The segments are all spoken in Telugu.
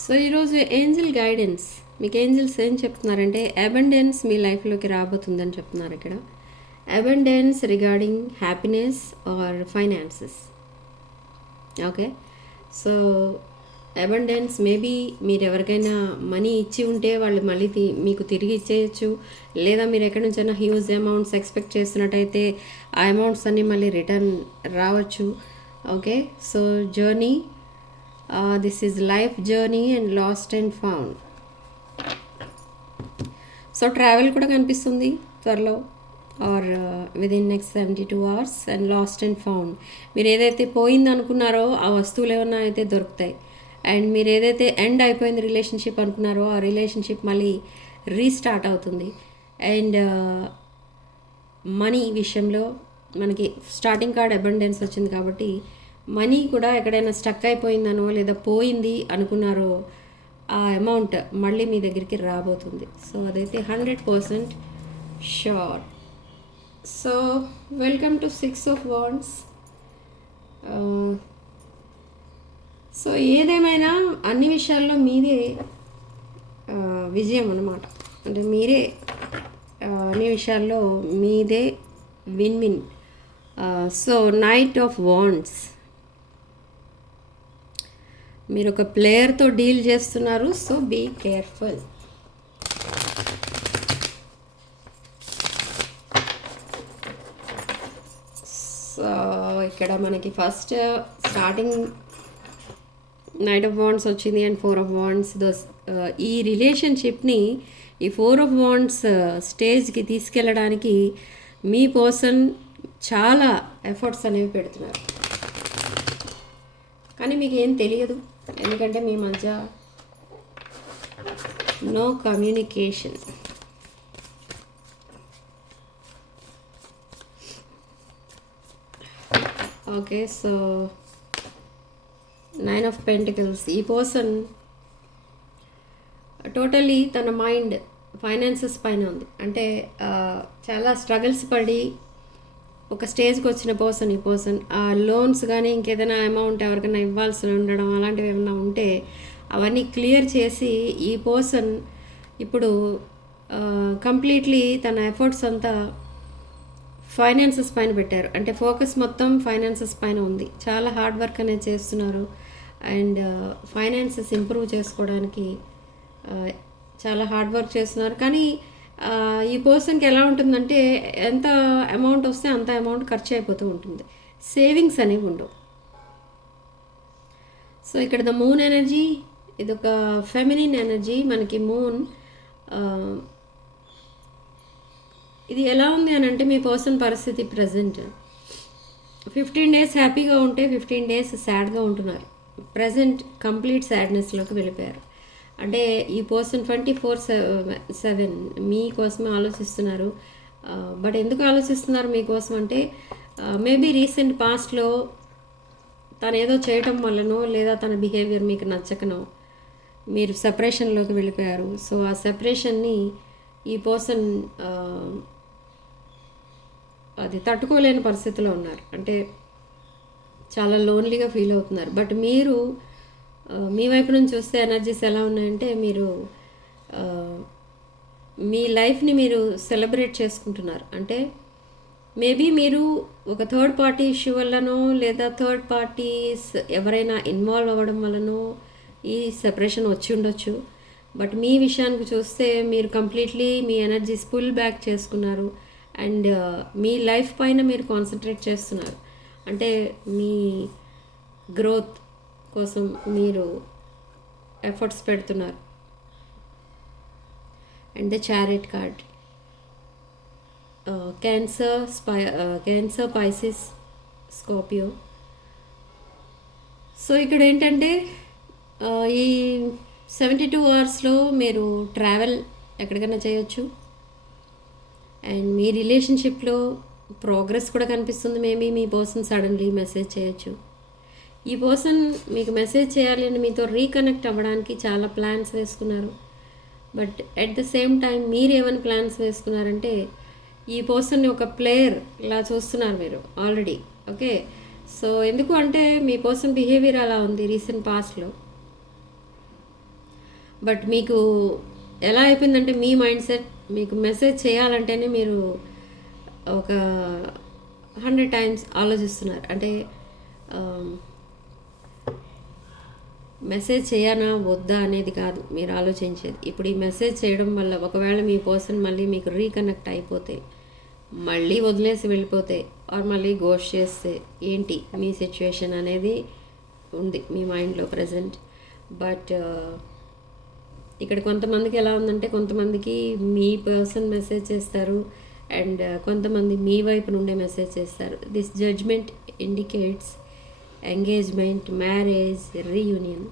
సో ఈరోజు ఏంజల్ గైడెన్స్ మీకు ఏంజల్స్ ఏం చెప్తున్నారంటే అబండెన్స్ మీ లైఫ్లోకి రాబోతుందని చెప్తున్నారు ఇక్కడ. Abundance regarding happiness are finances. Okay, so abundance maybe మీరు ఎవరికైనా మనీ ఇచ్చి ఉంటే వాళ్ళు మళ్ళీ మీకు తిరిగి ఇచ్చేయచ్చు, లేదా మీరు ఎక్కడి నుంచైనా హ్యూజ్ అమౌంట్స్ ఎక్స్పెక్ట్ చేస్తున్నట్టయితే ఆ అమౌంట్స్ అన్నీ మళ్ళీ రిటర్న్ రావచ్చు. Okay, so journey, this is life journey and lost and found. So travel కూడా కనిపిస్తుంది త్వరలో or within next 72 hours. And lost and found, మీరు ఏదైతే పోయింది అనుకున్నారో ఆ వస్తువులు ఏమన్నా అయితే దొరుకుతాయి. అండ్ మీరు ఏదైతే ఎండ్ అయిపోయింది రిలేషన్షిప్ అనుకున్నారో ఆ రిలేషన్షిప్ మళ్ళీ రీస్టార్ట్ అవుతుంది. అండ్ మనీ విషయంలో మనకి స్టార్టింగ్ కార్డ్ అబండెన్స్ వచ్చింది కాబట్టి మనీ కూడా ఎక్కడైనా స్టక్ అయిపోయిందనో లేదా పోయింది అనుకున్నారో ఆ అమౌంట్ మళ్ళీ మీ దగ్గరికి రాబోతుంది. సో అదైతే 100% sure. So welcome to 6 of Wands. So ఏదేమైనా అన్ని విషయాల్లో మీదే విజయం అన్నమాట. అంటే మీరే అన్ని విషయాల్లో మీదే win win. So knight of wands, మీరు ఒక ప్లేయర్తో డీల్ చేస్తున్నారు. So be careful. సో ఇక్కడ మనకి first starting knight of wands వచ్చింది అండ్ 4 of Wands. ఈ రిలేషన్షిప్ని ఈ 4 of Wands స్టేజ్కి తీసుకెళ్ళడానికి మీ పర్సన్ చాలా ఎఫర్ట్స్ అనేవి పెడుతున్నారు, కానీ మీకు ఏం తెలియదు. ఎందుకంటే మీ మధ్య no communication. Okay, so 9 of Pentacles. ఈ పర్సన్ టోటలీ తన మైండ్ ఫైనాన్సెస్ పైన ఉంది. అంటే చాలా స్ట్రగుల్స్ పడి ఒక స్టేజ్కి వచ్చిన పర్సన్ ఈ పర్సన్. ఆ లోన్స్ కానీ ఇంకేదైనా అమౌంట్ ఎవరికైనా ఇవ్వాల్సి ఉండడం అలాంటివి ఏమైనా ఉంటే అవన్నీ క్లియర్ చేసి ఈ పర్సన్ ఇప్పుడు కంప్లీట్లీ తన ఎఫర్ట్స్ అంతా ఫైనాన్సెస్ పైన పెట్టారు. అంటే ఫోకస్ మొత్తం ఫైనాన్సెస్ పైన ఉంది. చాలా హార్డ్ వర్క్ అనేది చేస్తున్నారు. అండ్ ఫైనాన్సెస్ ఇంప్రూవ్ చేసుకోవడానికి చాలా హార్డ్ వర్క్ చేస్తున్నారు. కానీ ఈ పర్సన్కి ఎలా ఉంటుందంటే ఎంత అమౌంట్ వస్తే అంత అమౌంట్ ఖర్చు అయిపోతూ ఉంటుంది. సేవింగ్స్ అనేవి ఉండవు. సో ఇక్కడ ద మూన్ ఎనర్జీ, ఇది ఒక ఫెమినిన్ ఎనర్జీ. మనకి మూన్ ఇది ఎలా ఉంది అని అంటే మీ పర్సన్ పరిస్థితి ప్రజెంట్ 15 days హ్యాపీగా ఉంటే 15 days సాడ్గా ఉంటున్నారు. ప్రజెంట్ కంప్లీట్ సాడ్నెస్లోకి వెళ్ళిపోయారు. అంటే ఈ పర్సన్ 24/7 మీకోసమే ఆలోచిస్తున్నారు. బట్ ఎందుకు ఆలోచిస్తున్నారు మీకోసం అంటే మేబీ రీసెంట్ పాస్ట్లో తను ఏదో చేయటం వల్లనో లేదా తన బిహేవియర్ మీకు నచ్చకనో మీరు సెపరేషన్లోకి వెళ్ళిపోయారు. సో ఆ సెపరేషన్ని ఈ పర్సన్ అది తట్టుకోలేని పరిస్థితిలో ఉన్నారు. అంటే చాలా లోన్లీగా ఫీల్ అవుతున్నారు. బట్ మీరు మీ వైపు నుంచి చూస్తే ఎనర్జీస్ ఎలా ఉన్నాయంటే మీరు మీ లైఫ్ని మీరు సెలబ్రేట్ చేసుకుంటున్నారు. అంటే మేబీ మీరు ఒక థర్డ్ పార్టీ ఇష్యూ వల్లనో లేదా థర్డ్ పార్టీస్ ఎవరైనా ఇన్వాల్వ్ అవ్వడం వల్లనో ఈ సెపరేషన్ వచ్చి ఉండొచ్చు. బట్ మీ విషయానికి చూస్తే మీరు కంప్లీట్లీ మీ ఎనర్జీస్ పుల్ బ్యాక్ చేసుకున్నారు. అండ్ మీ లైఫ్ పైన మీరు కాన్సన్ట్రేట్ చేస్తున్నారు. అంటే మీ గ్రోత్ కోసం మీరు ఎఫర్ట్స్ పెడుతున్నారు. And the chariot card, cancer, Pisces, Scorpio. So ఇక్కడ ఏంటంటే ఈ 72 hours మీరు ట్రావెల్ ఎక్కడికైనా చేయొచ్చు. అండ్ మీ రిలేషన్షిప్లో ప్రోగ్రెస్ కూడా కనిపిస్తుంది. మేబీ మీ పర్సన్ సడన్లీ మెసేజ్ చేయొచ్చు. ఈ పర్సన్ మీకు మెసేజ్ చేయాలి అని మీతో రీకనెక్ట్ అవ్వడానికి చాలా ప్లాన్స్ వేసుకున్నారు. But at the same time మీరు ఏమైనా ప్లాన్స్ వేసుకున్నారంటే ఈ పర్సన్ని ఒక ప్లేయర్ ఇలా చూస్తున్నారు మీరు ఆల్రెడీ. ఓకే, సో ఎందుకు అంటే మీ పర్సన్ బిహేవియర్ అలా ఉంది రీసెంట్ పాస్ట్లో. బట్ మీకు ఎలా అయిపోయిందంటే మీ మైండ్ సెట్ మీకు మెసేజ్ చేయాలంటేనే మీరు ఒక 100 టైమ్స్ ఆలోచిస్తున్నారు. అంటే మెసేజ్ చేయనా వద్దా అనేది కాదు మీరు ఆలోచించేది. ఇప్పుడు ఈ మెసేజ్ చేయడం వల్ల ఒకవేళ మీ పర్సన్ మళ్ళీ మీకు రీకనెక్ట్ అయిపోతే, మళ్ళీ వదిలేసి వెళ్ళిపోతే, ఆర్ మళ్ళీ గోస్ట్ చేస్తే ఏంటి మీ సిచ్యువేషన్ అనేది ఉంది మీ మైండ్లో ప్రజెంట్. బట్ ఇక్కడ కొంతమందికి ఎలా ఉందంటే, కొంతమందికి మీ పర్సన్ మెసేజ్ చేస్తారు అండ్ కొంతమంది మీ వైపు నుండే మెసేజ్ చేస్తారు. This judgement indicates engagement, marriage, reunion.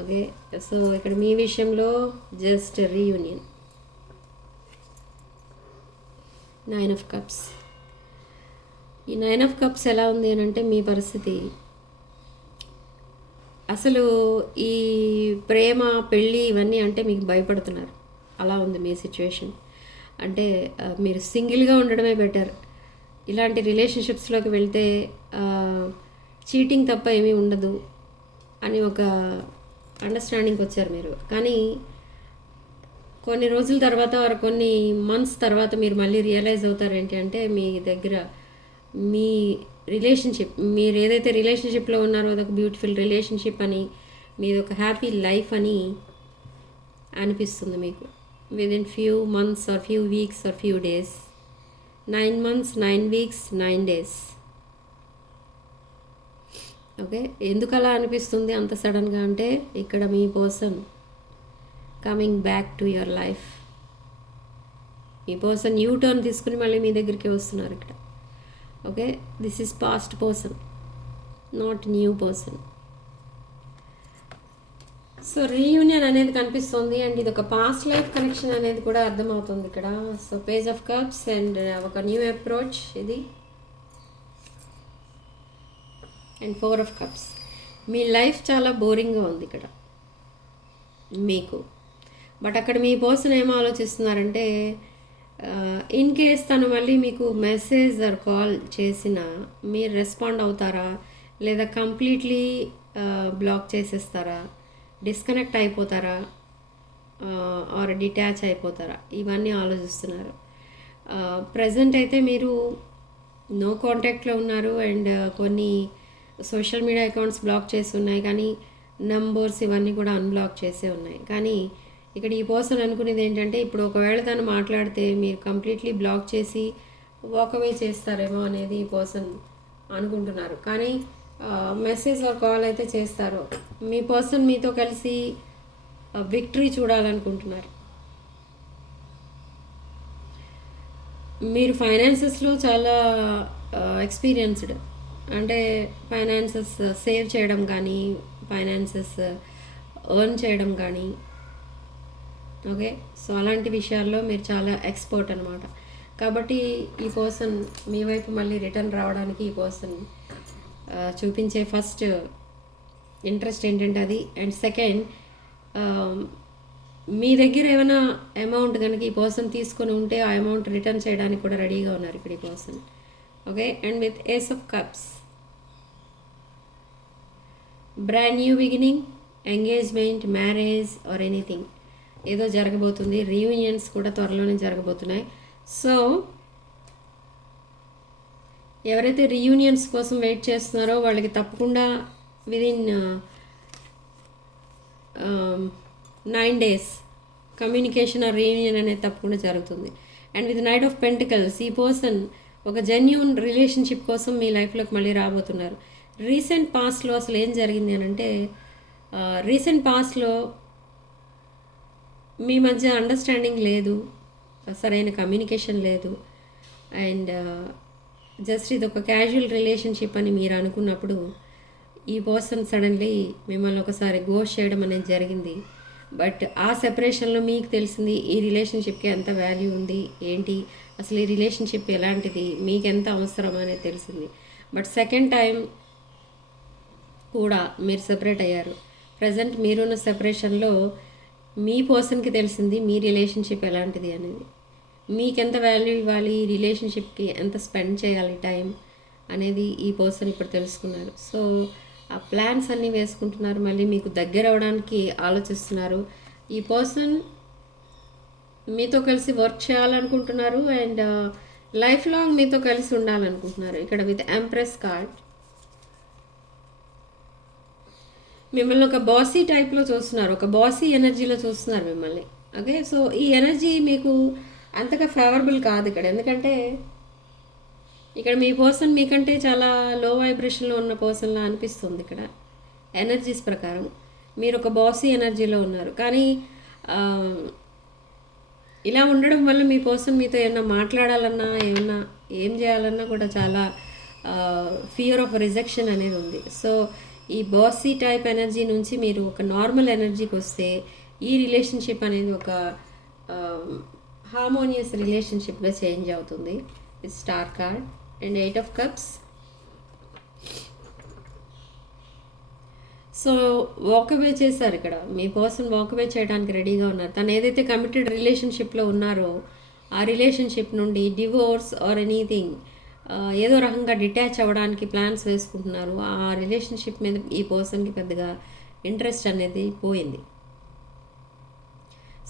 Okay, so ఇక్కడ మీ విషయంలో జస్ట్ రీయూనియన్. 9 of cups. ఈ 9 ఆఫ్ కప్స్ ఎలా ఉంది అని అంటే, మీ పరిస్థితి అసలు ఈ ప్రేమ, పెళ్ళి ఇవన్నీ అంటే మీకు భయపడుతున్నారు. అలా ఉంది మీ సిచ్యువేషన్. అంటే మీరు సింగిల్గా ఉండడమే బెటర్. ఇలాంటి రిలేషన్షిప్స్లోకి వెళ్తే చీటింగ్ తప్ప ఏమీ ఉండదు అని ఒక అండర్స్టాండింగ్కి వచ్చారు మీరు. కానీ కొన్ని రోజుల తర్వాత కొన్ని మంత్స్ తర్వాత మీరు మళ్ళీ రియలైజ్ అవుతారు ఏంటి అంటే, మీ దగ్గర మీ రిలేషన్షిప్, మీరు ఏదైతే రిలేషన్షిప్లో ఉన్నారో అదొక బ్యూటిఫుల్ రిలేషన్షిప్ అని, మీది ఒక హ్యాపీ లైఫ్ అని అనిపిస్తుంది మీకు. Within few months or few weeks or few days. 9 months, 9 weeks, 9 days. Okay, ఎందుకు అలా అనిపిస్తుంది అంత సడన్గా అంటే, ఇక్కడ మీ person coming back to your life. మీ పర్సన్ యూ టర్న్ తీసుకుని మళ్ళీ మీ దగ్గరికి వస్తున్నారు ఇక్కడ. Okay, this is past person, not new person. So reunion అనేది కనిపిస్తుంది అండ్ ఇది ఒక పాస్ట్ లైఫ్ కనెక్షన్ అనేది కూడా అర్థమవుతుంది ఇక్కడ. So page of cups and ఒక న్యూ అప్రోచ్ ఇది, and 4 of cups. Me life చాలా బోరింగ్గా ఉంది ఇక్కడ మీకు. బట్ అక్కడ మీ పర్సన్ ఏం ఆలోచిస్తున్నారంటే, ఇన్ కేస్ తను మళ్ళీ మీకు మెసేజ్ ఆర్ కాల్ చేసినా మీరు రెస్పాండ్ అవుతారా, లేదా కంప్లీట్లీ బ్లాక్ చేసేస్తారా, డిస్కనెక్ట్ అయిపోతారా, ఆర్ డిటాచ్ అయిపోతారా, ఇవన్నీ ఆలోచిస్తున్నారు. ప్రజెంట్ అయితే మీరు నో కాంటాక్ట్లో ఉన్నారు అండ్ కొన్ని సోషల్ మీడియా అకౌంట్స్ బ్లాక్ చేసి ఉన్నాయి, కానీ నంబర్స్ ఇవన్నీ కూడా అన్బ్లాక్ చేసే ఉన్నాయి. కానీ ఇక్కడ ఈ పర్సన్ అనుకునేది ఏంటంటే, ఇప్పుడు ఒకవేళ తను మాట్లాడితే మీరు కంప్లీట్లీ బ్లాక్ చేసి వాకవే చేస్తారేమో అనేది ఈ పర్సన్ అనుకుంటున్నారు. కానీ మెసేజ్ ఆర్ కాల్ అయితే చేస్తారు. మీ పర్సన్ మీతో కలిసి విక్టరీ చూడాలనుకుంటున్నారు. మీరు ఫైనాన్సెస్లో చాలా ఎక్స్పీరియన్స్డ్, అంటే ఫైనాన్సెస్ సేవ్ చేయడం కానీ, ఫైనాన్సెస్ ఎర్న్ చేయడం కానీ. ఓకే, సో అలాంటి విషయాల్లో మీరు చాలా ఎక్స్పర్ట్ అనమాట. కాబట్టి ఈ పర్సన్ మీ వైపు మళ్ళీ రిటర్న్ రావడానికి ఈ పర్సన్ చూపించే ఫస్ట్ ఇంట్రెస్ట్ ఏంటంటే అది. అండ్ సెకండ్, మీ దగ్గర ఏమైనా అమౌంట్ కనుక ఈ పర్సన్ తీసుకొని ఉంటే ఆ అమౌంట్ రిటర్న్ చేయడానికి కూడా రెడీగా ఉన్నారు ఇక్కడ ఈ person. Okay, and with ace of cups, brand new beginning, engagement, marriage or anything ఏదో జరగబోతుంది. రీయూనియన్స్ కూడా త్వరలోనే జరగబోతున్నాయి. సో ఎవరైతే రీయూనియన్స్ కోసం వెయిట్ చేస్తున్నారో వాళ్ళకి తప్పకుండా within 9 days communication or reunion అనేది తప్పకుండా జరుగుతుంది. And with knight of pentacles, ఈ పర్సన్ ఒక జెన్యూన్ రిలేషన్షిప్ కోసం మీ లైఫ్లోకి మళ్ళీ రాబోతున్నారు. రీసెంట్ పాస్ట్లో అసలు ఏం జరిగింది అని అంటే, రీసెంట్ పాస్ట్లో మీ మధ్య అండర్స్టాండింగ్ లేదు, సరైన కమ్యూనికేషన్ లేదు, అండ్ జస్ట్ ఇది ఒక క్యాజువల్ రిలేషన్షిప్ అని మీరు అనుకున్నప్పుడు ఈ పర్సన్ సడన్లీ మిమ్మల్ని ఒకసారి గోస్ట్ చేయడం అనేది జరిగింది. బట్ ఆ సెపరేషన్లో మీకు తెలిసింది ఈ రిలేషన్షిప్కి ఎంత వాల్యూ ఉంది, ఏంటి అసలు ఈ రిలేషన్షిప్ ఎలాంటిది, మీకు ఎంత అవసరం అనేది తెలిసింది. బట్ సెకండ్ టైం కూడా మీరు సెపరేట్ అయ్యారు. ప్రజెంట్ మీరున్న సెపరేషన్లో మీ పర్సన్కి తెలిసింది మీ రిలేషన్షిప్ ఎలాంటిది అనేది, మీకు ఎంత వాల్యూ ఇవ్వాలి, ఈ రిలేషన్షిప్కి ఎంత స్పెండ్ చేయాలి టైం అనేది ఈ పర్సన్ ఇప్పుడు తెలుసుకున్నారు. సో ఆ ప్లాన్స్ అన్నీ వేసుకుంటున్నారు, మళ్ళీ మీకు దగ్గర అవడానికి ఆలోచిస్తున్నారు. ఈ పర్సన్ మీతో కలిసి వర్క్ చేయాలనుకుంటున్నారు అండ్ లైఫ్ లాంగ్ మీతో కలిసి ఉండాలనుకుంటున్నారు. ఇక్కడ విత్ ఎంప్రెస్ కార్డ్ మిమ్మల్ని ఒక బాసీ టైప్లో చూస్తున్నారు, ఒక బాసీ ఎనర్జీలో చూస్తున్నారు మిమ్మల్ని. ఓకే, సో ఈ ఎనర్జీ మీకు అంతగా ఫేవరబుల్ కాదు ఇక్కడ. ఎందుకంటే ఇక్కడ మీ పర్సన్ మీకంటే చాలా లో వైబ్రేషన్లో ఉన్న పర్సన్లా అనిపిస్తుంది ఇక్కడ ఎనర్జీస్ ప్రకారం. మీరు ఒక బాసీ ఎనర్జీలో ఉన్నారు, కానీ ఇలా ఉండడం వల్ల మీ పర్సన్ మీతో ఏమన్నా మాట్లాడాలన్నా ఏం చేయాలన్నా కూడా చాలా ఫియర్ ఆఫ్ రిజెక్షన్ అనేది ఉంది. సో ఈ బాసీ టైప్ ఎనర్జీ నుంచి మీరు ఒక నార్మల్ ఎనర్జీకి వస్తే ఈ రిలేషన్షిప్ అనేది ఒక హార్మోనియస్ రిలేషన్షిప్గా చేంజ్ అవుతుంది. With star card and 8 of Cups. So walk away చేశారు ఇక్కడ. మీ పర్సన్ వాకవే చేయడానికి రెడీగా ఉన్నారు. తను ఏదైతే కమిటెడ్ రిలేషన్షిప్లో ఉన్నారో ఆ రిలేషన్షిప్ నుండి డివోర్స్ ఆర్ ఎనీథింగ్ ఏదో రకంగా డిటాచ్ అవ్వడానికి ప్లాన్స్ వేసుకుంటున్నారు. ఆ రిలేషన్షిప్ మీద ఈ పర్సన్కి పెద్దగా ఇంట్రెస్ట్ అనేది పోయింది.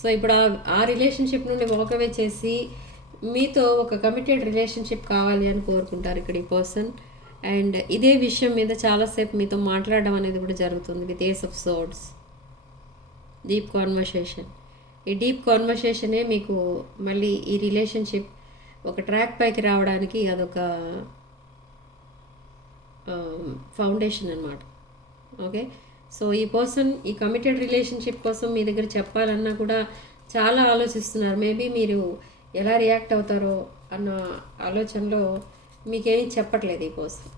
సో ఇప్పుడు ఆ రిలేషన్షిప్ నుండి వాకవే చేసి మీతో ఒక కమిటెడ్ రిలేషన్షిప్ కావాలి అని కోరుకుంటారు ఇక్కడ ఈ పర్సన్. అండ్ ఇదే విషయం మీద చాలాసేపు మీతో మాట్లాడడం అనేది కూడా జరుగుతుంది with ace of swords. Deep conversation. ఈ డీప్ కాన్వర్సేషనే మీకు మళ్ళీ ఈ రిలేషన్షిప్ ఒక ట్రాక్ పైకి రావడానికి అదొక ఫౌండేషన్ అన్నమాట. ఓకే, సో ఈ పర్సన్ ఈ కమిటెడ్ రిలేషన్షిప్ కోసం మీ దగ్గర చెప్పాలన్నా కూడా చాలా ఆలోచిస్తున్నారు. మేబీ మీరు ఎలా రియాక్ట్ అవుతారో అన్న ఆలోచనలో మీకేమీ చెప్పట్లేదు ఈ పర్సన్.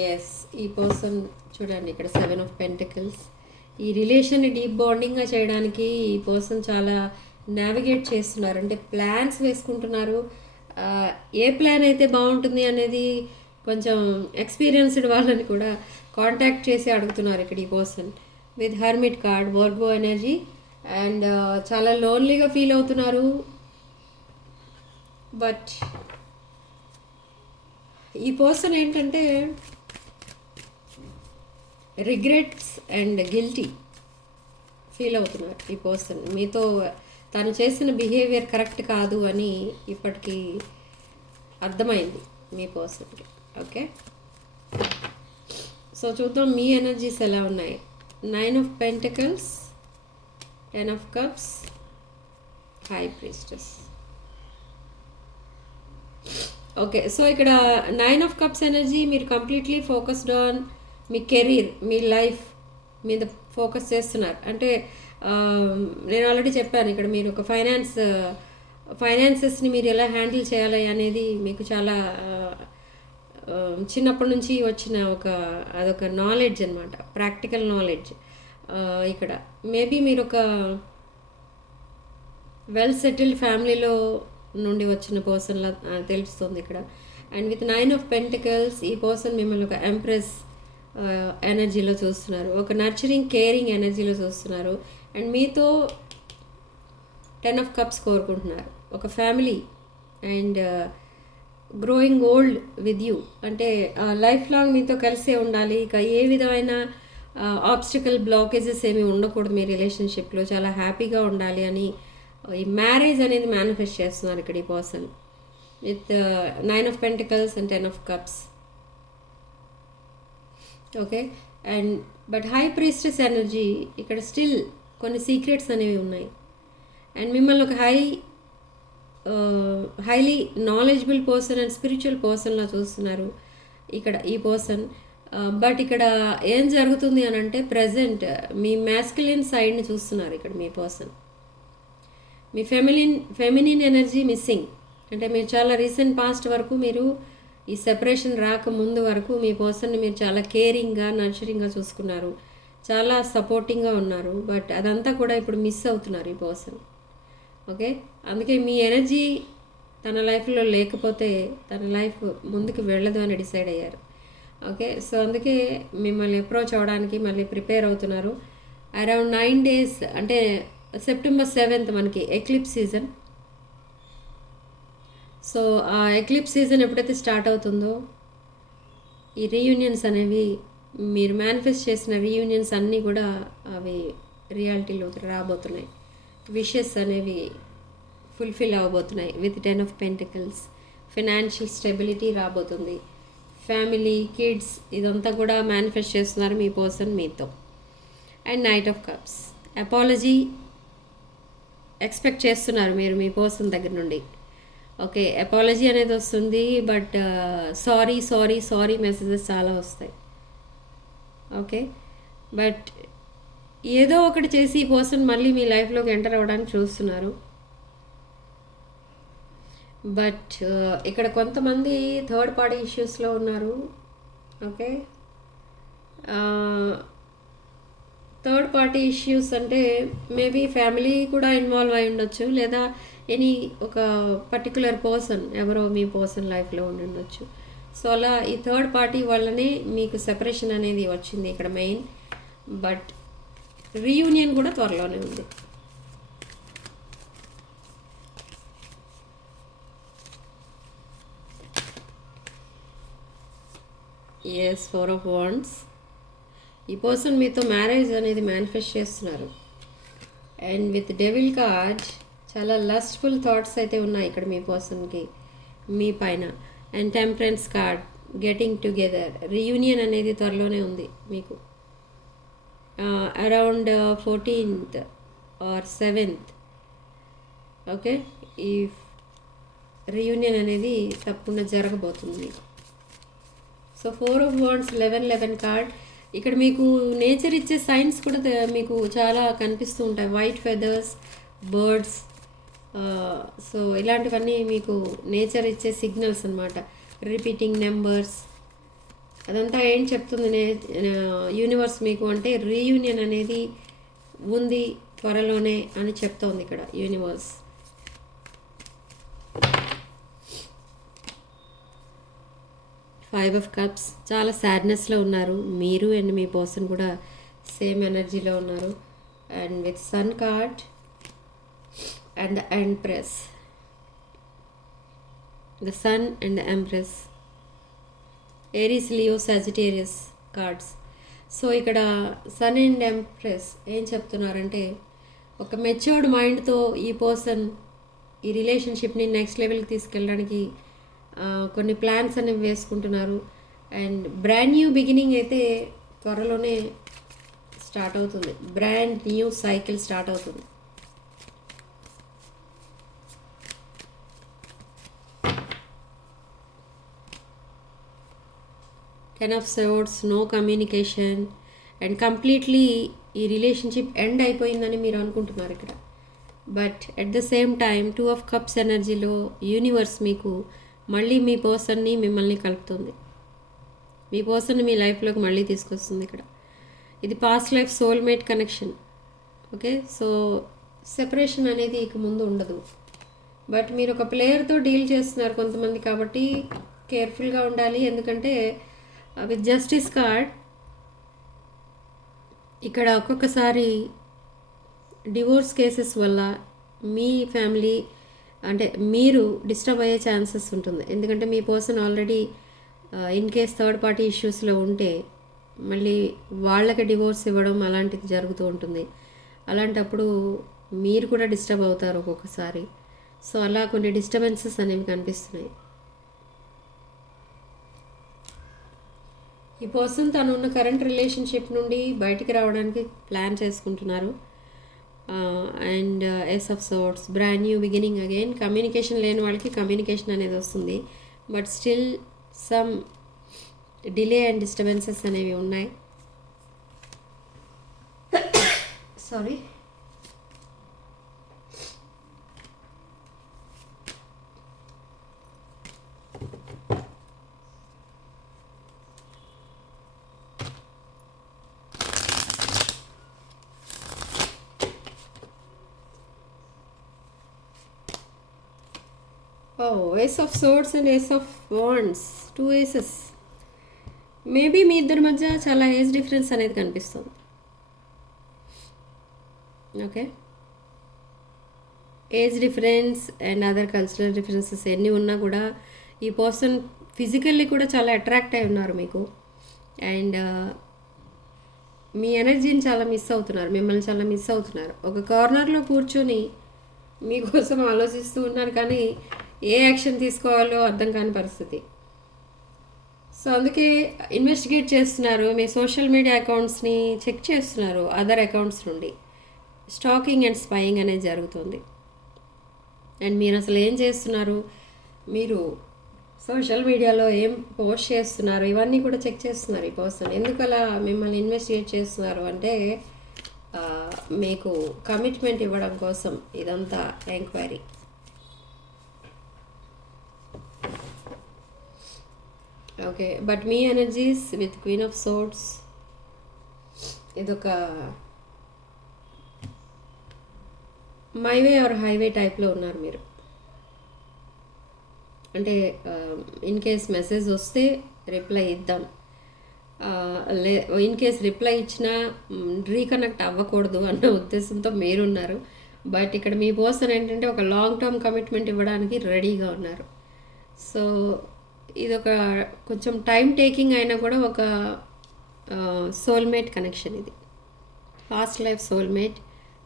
ఎస్, ఈ పర్సన్ చూడండి ఇక్కడ 7 of Pentacles. ఈ రిలేషన్ డీప్ బాండింగ్గా చేయడానికి ఈ పర్సన్ చాలా నావిగేట్ చేస్తున్నారు, అంటే ప్లాన్స్ వేసుకుంటున్నారు. ఏ ప్లాన్ అయితే బాగుంటుంది అనేది కొంచెం ఎక్స్పీరియన్స్డ్ వాళ్ళని కూడా కాంటాక్ట్ చేసి అడుగుతున్నారు ఇక్కడ ఈ person. With hermit card, Virgo energy. And చాలా లోన్లీగా ఫీల్ అవుతున్నారు. బట్ ఈ పర్సన్ ఏంటంటే రిగ్రెట్స్ అండ్ గిల్టీ ఫీల్ అవుతున్నారు ఈ పర్సన్. మీతో తను చేసిన బిహేవియర్ కరెక్ట్ కాదు అని ఇప్పటికీ అర్థమైంది మీ పర్సన్కి. ఓకే, సో చూద్దాం మీ ఎనర్జీస్ ఎలా ఉన్నాయి. 9 of Pentacles, 10 of Cups, High Priestess. Okay, so ఇక్కడ 9 of Cups ఎనర్జీ మీరు completely focused on me career, me life మీద ఫోకస్ చేస్తున్నారు. అంటే నేను ఆల్రెడీ చెప్పాను ఇక్కడ మీరు ఒక ఫైనాన్సెస్ని మీరు ఎలా హ్యాండిల్ చేయాలి అనేది మీకు చాలా చిన్నప్పటి నుంచి వచ్చిన అదొక నాలెడ్జ్ అనమాట, ప్రాక్టికల్ నాలెడ్జ్. ఇక్కడ మేబీ మీరు ఒక వెల్ సెటిల్డ్ ఫ్యామిలీలో నుండి వచ్చిన పర్సన్లా తెలుస్తుంది ఇక్కడ. అండ్ విత్ 9 of Pentacles ఈ పర్సన్ మిమ్మల్ని ఒక ఎంప్రెస్ ఎనర్జీలో చూస్తున్నారు, ఒక నర్చరింగ్ కేరింగ్ ఎనర్జీలో చూస్తున్నారు. అండ్ మీతో 10 of Cups కోరుకుంటున్నారు, ఒక family and growing old with you, అంటే లైఫ్ లాంగ్ మీతో కలిసే ఉండాలి. ఇక ఏ విధమైన ఆబ్స్టికల్ బ్లాకేజెస్ ఏమి ఉండకూడదు మీ రిలేషన్షిప్లో, చాలా హ్యాపీగా ఉండాలి అని ఈ మ్యారేజ్ అనేది మేనిఫెస్ట్ చేస్తున్నారు ఇక్కడ ఈ person with 9 of Pentacles and 10 of Cups. Okay, and but high priestess energy ఇక్కడ స్టిల్ కొన్ని సీక్రెట్స్ అనేవి ఉన్నాయి. అండ్ మిమ్మల్ని ఒక highly knowledgeable person and spiritual పర్సన్లా చూస్తున్నారు ఇక్కడ ఈ పర్సన్. బట్ ఇక్కడ ఏం జరుగుతుంది అని అంటే ప్రజెంట్ మీ మ్యాస్కులిన్ సైడ్ని చూస్తున్నారు ఇక్కడ మీ పర్సన్. మీ ఫెమినిన్ ఎనర్జీ మిస్సింగ్, అంటే మీరు చాలా రీసెంట్ పాస్ట్ వరకు మీరు ఈ సెపరేషన్ రాకముందు వరకు మీ పర్సన్ని మీరు చాలా కేరింగ్గా నర్చరింగ్గా చూసుకున్నారు, చాలా సపోర్టింగ్గా ఉన్నారు. బట్ అదంతా కూడా ఇప్పుడు మిస్ అవుతున్నారు ఈ పర్సన్. ఓకే, అందుకే మీ ఎనర్జీ తన లైఫ్లో లేకపోతే తన లైఫ్ ముందుకు వెళ్ళదు అని డిసైడ్ అయ్యారు. ఓకే, సో అందుకే మిమ్మల్ని అప్రోచ్ అవ్వడానికి మళ్ళీ ప్రిపేర్ అవుతున్నారు. అరౌండ్ 9 days, అంటే సెప్టెంబర్ 7th మనకి ఎక్లిప్స్ సీజన్. సో ఆ ఎక్లిప్స్ సీజన్ ఎప్పుడైతే స్టార్ట్ అవుతుందో ఈ రీయూనియన్స్ అనేవి, మీరు మేనిఫెస్ట్ చేసిన రీయూనియన్స్ అన్నీ కూడా అవి రియాలిటీలోకి రాబోతున్నాయి. విషెస్ అనేవి ఫుల్ఫిల్ అవ్వబోతున్నాయి with 10 of Pentacles. Financial stability రాబోతుంది. ఫ్యామిలీ, కిడ్స్, ఇదంతా కూడా మేనిఫెస్ట్ చేస్తున్నారు మీ పర్సన్ మీతో. And knight of cups, apology expect చేస్తున్నారు మీరు మీ పర్సన్ దగ్గర నుండి. ఓకే, అపాలజీ అనేది వస్తుంది, but sorry sorry sorry messages చాలా వస్తాయి. ఓకే, బట్ ఏదో ఒకటి చేసి ఈ పర్సన్ మళ్ళీ మీ లైఫ్లోకి ఎంటర్ అవ్వడానికి చూస్తున్నారు. బట్ ఇక్కడ కొంతమంది థర్డ్ పార్టీ ఇష్యూస్లో ఉన్నారు. ఓకే, థర్డ్ పార్టీ ఇష్యూస్ అంటే మేబీ ఫ్యామిలీ కూడా ఇన్వాల్వ్ అయి ఉండొచ్చు, లేదా ఎనీ ఒక పర్టికులర్ పర్సన్ ఎవరో మీ పర్సన్ లైఫ్లో ఉండి ఉండొచ్చు. సో అలా ఈ థర్డ్ పార్టీ వల్లనే మీకు సెపరేషన్ అనేది వచ్చింది ఇక్కడ మెయిన్. బట్ రీయూనియన్ కూడా త్వరలోనే ఉంది. Yes, 4 of Wands. ఈ పర్సన్ మీతో మ్యారేజ్ అనేది మేనిఫెస్ట్ చేస్తున్నారు. అండ్ విత్ డెవిల్ కార్డ్ చాలా లస్ట్ఫుల్ థాట్స్ అయితే ఉన్నాయి ఇక్కడ మీ పర్సన్కి మీ పైన. And temperance card, getting together, reunion అనేది త్వరలోనే ఉంది మీకు. Around 14th or 7th. Okay, ఈ రీయూనియన్ అనేది తప్పకుండా జరగబోతుంది మీకు. So 4 of Wands, 11 card. ఇక్కడ మీకు నేచర్ ఇచ్చే సైన్స్ కూడా మీకు చాలా కనిపిస్తూ ఉంటాయి. వైట్ ఫెదర్స్, బర్డ్స్, సో ఇలాంటివన్నీ మీకు నేచర్ ఇచ్చే సిగ్నల్స్ అనమాట. రిపీటింగ్ నెంబర్స్, అదంతా ఏం చెప్తుంది యూనివర్స్ మీకు అంటే రీయూనియన్ అనేది ఉంది త్వరలోనే అని చెప్తోంది ఇక్కడ యూనివర్స్. ఫైవ్ ఆఫ్ కప్స్, చాలా సాడ్నెస్లో ఉన్నారు మీరు అండ్ మీ పర్సన్ కూడా సేమ్ ఎనర్జీలో ఉన్నారు. And with sun card and the empress, the sun and the empress, Aries, Leo, Sagittarius cards. So ఇక్కడ సన్ అండ్ ఎంప్రెస్ ఏం చెప్తున్నారంటే ఒక మెచ్యూర్డ్ మైండ్తో ఈ పర్సన్ ఈ రిలేషన్షిప్ని నెక్స్ట్ లెవెల్కి తీసుకెళ్ళడానికి కొన్ని ప్లాన్స్ అనేవి వేసుకుంటున్నారు. అండ్ బ్రాండ్ న్యూ బిగినింగ్ అయితే త్వరలోనే స్టార్ట్ అవుతుంది. బ్రాండ్ న్యూ సైకిల్ స్టార్ట్ అవుతుంది. Ten of Swords, no communication, and completely ఈ రిలేషన్షిప్ ఎండ్ అయిపోయిందని మీరు అనుకుంటున్నారు ఇక్కడ. But at the same time 2 of Cups ఎనర్జీలో యూనివర్స్ మీకు మళ్ళీ మీ పర్సన్ని మిమ్మల్ని కలుపుతుంది. మీ పర్సన్ని మీ లైఫ్లోకి మళ్ళీ తీసుకొస్తుంది ఇక్కడ. ఇది past life soulmate connection. Okay, so separation అనేది ఇక ముందు ఉండదు. బట్ మీరు ఒక ప్లేయర్తో డీల్ చేస్తున్నారు కొంతమంది, కాబట్టి కేర్ఫుల్గా ఉండాలి. ఎందుకంటే విత్ జస్టిస్ కార్డ్ ఇక్కడ ఒక్కొక్కసారి డివోర్స్ కేసెస్ వల్ల మీ ఫ్యామిలీ అంటే మీరు డిస్టర్బ్ అయ్యే ఛాన్సెస్ ఉంటుంది. ఎందుకంటే మీ person already in case third party ఇష్యూస్లో ఉంటే మళ్ళీ వాళ్ళకి డివోర్స్ ఇవ్వడం అలాంటిది జరుగుతూ ఉంటుంది. అలాంటప్పుడు మీరు కూడా డిస్టర్బ్ అవుతారు ఒక్కొక్కసారి. సో అలా కొన్ని డిస్టర్బెన్సెస్ అనేవి కనిపిస్తున్నాయి. ఈ పర్సన్ తను ఉన్న కరెంట్ రిలేషన్షిప్ నుండి బయటికి రావడానికి ప్లాన్ చేసుకుంటున్నారు. And ace of swords, brand new beginning again. Communication లేని వాళ్ళకి కమ్యూనికేషన్ అనేది వస్తుంది, but still some delay and disturbances అనేవి ఉన్నాయి. Sorry. Ace of swords and ace of wands, 2 aces. Maybe మీ ఇద్దరి మధ్య చాలా ఏజ్ డిఫరెన్స్ అనేది కనిపిస్తుంది. Okay, age difference and other cultural differences ఎన్ని ఉన్నా కూడా ఈ పర్సన్ ఫిజికల్లీ కూడా చాలా అట్రాక్ట్ అయి ఉన్నారు మీకు. అండ్ మీ ఎనర్జీని చాలా మిస్ అవుతున్నారు, మిమ్మల్ని చాలా మిస్ అవుతున్నారు. ఒక కార్నర్లో కూర్చొని మీకోసం ఆలోచిస్తూ ఉన్నారు, కానీ ఏ యాక్షన్ తీసుకోవాలో అర్థం కాని పరిస్థితి. సో అందుకే ఇన్వెస్టిగేట్ చేస్తున్నారు, మీ సోషల్ మీడియా అకౌంట్స్ని చెక్ చేస్తున్నారు. అదర్ అకౌంట్స్ నుండి స్టాకింగ్ అండ్ స్పైయింగ్ అనేది జరుగుతుంది. అండ్ మీరు అసలు ఏం చేస్తున్నారు, మీరు సోషల్ మీడియాలో ఏం పోస్ట్ చేస్తున్నారు, ఇవన్నీ కూడా చెక్ చేస్తున్నారు ఈ పర్సన్. ఎందుకు అలా మిమ్మల్ని ఇన్వెస్టిగేట్ చేస్తున్నారు అంటే మీకు కమిట్మెంట్ ఇవ్వడం కోసం ఇదంతా enquiry. Okay, but me energies with queen of swords, ఇదొక మైవే ఆర్ హైవే టైప్లో ఉన్నారు మీరు. అంటే ఇన్ కేస్ మెసేజ్ వస్తే రిప్లై ఇద్దాం, ఇన్ కేస్ రిప్లై ఇచ్చినా రీకనెక్ట్ అవ్వకూడదు అన్న ఉద్దేశంతో మీరున్నారు. బట్ ఇక్కడ మీ పర్సన్ ఏంటంటే ఒక లాంగ్ టర్మ్ కమిట్మెంట్ ఇవ్వడానికి రెడీగా ఉన్నారు. సో ఇది ఒక కొంచెం టైం టేకింగ్ అయినా కూడా ఒక సోల్మేట్ కనెక్షన్. ఇది past life soulmate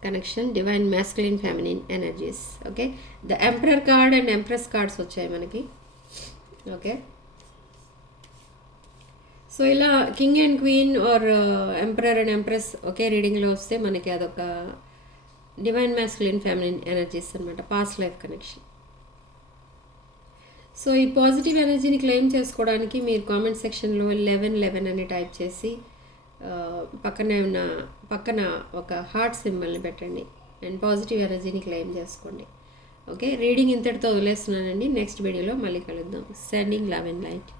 connection, divine masculine feminine energies. Okay, the emperor card and empress cards వచ్చాయి మనకి. ఓకే, సో ఇలా king and queen or emperor and empress ఒకే రీడింగ్లో వస్తే మనకి అదొక డివైన్ మ్యాస్కులిన్ ఫెమినిన్ ఎనర్జీస్ అనమాట, పాస్ట్ లైఫ్ కనెక్షన్. సో ఈ పాజిటివ్ ఎనర్జీని క్లెయిమ్ చేసుకోవడానికి మీరు కామెంట్ సెక్షన్లో 1111 అని టైప్ చేసి పక్కన ఒక హార్ట్ సింబల్ని పెట్టండి అండ్ పాజిటివ్ ఎనర్జీని క్లెయిమ్ చేసుకోండి. ఓకే, రీడింగ్ ఇంతటితో వదిలేస్తున్నానండి. నెక్స్ట్ వీడియోలో మళ్ళీ కలుద్దాం. Sending love and light.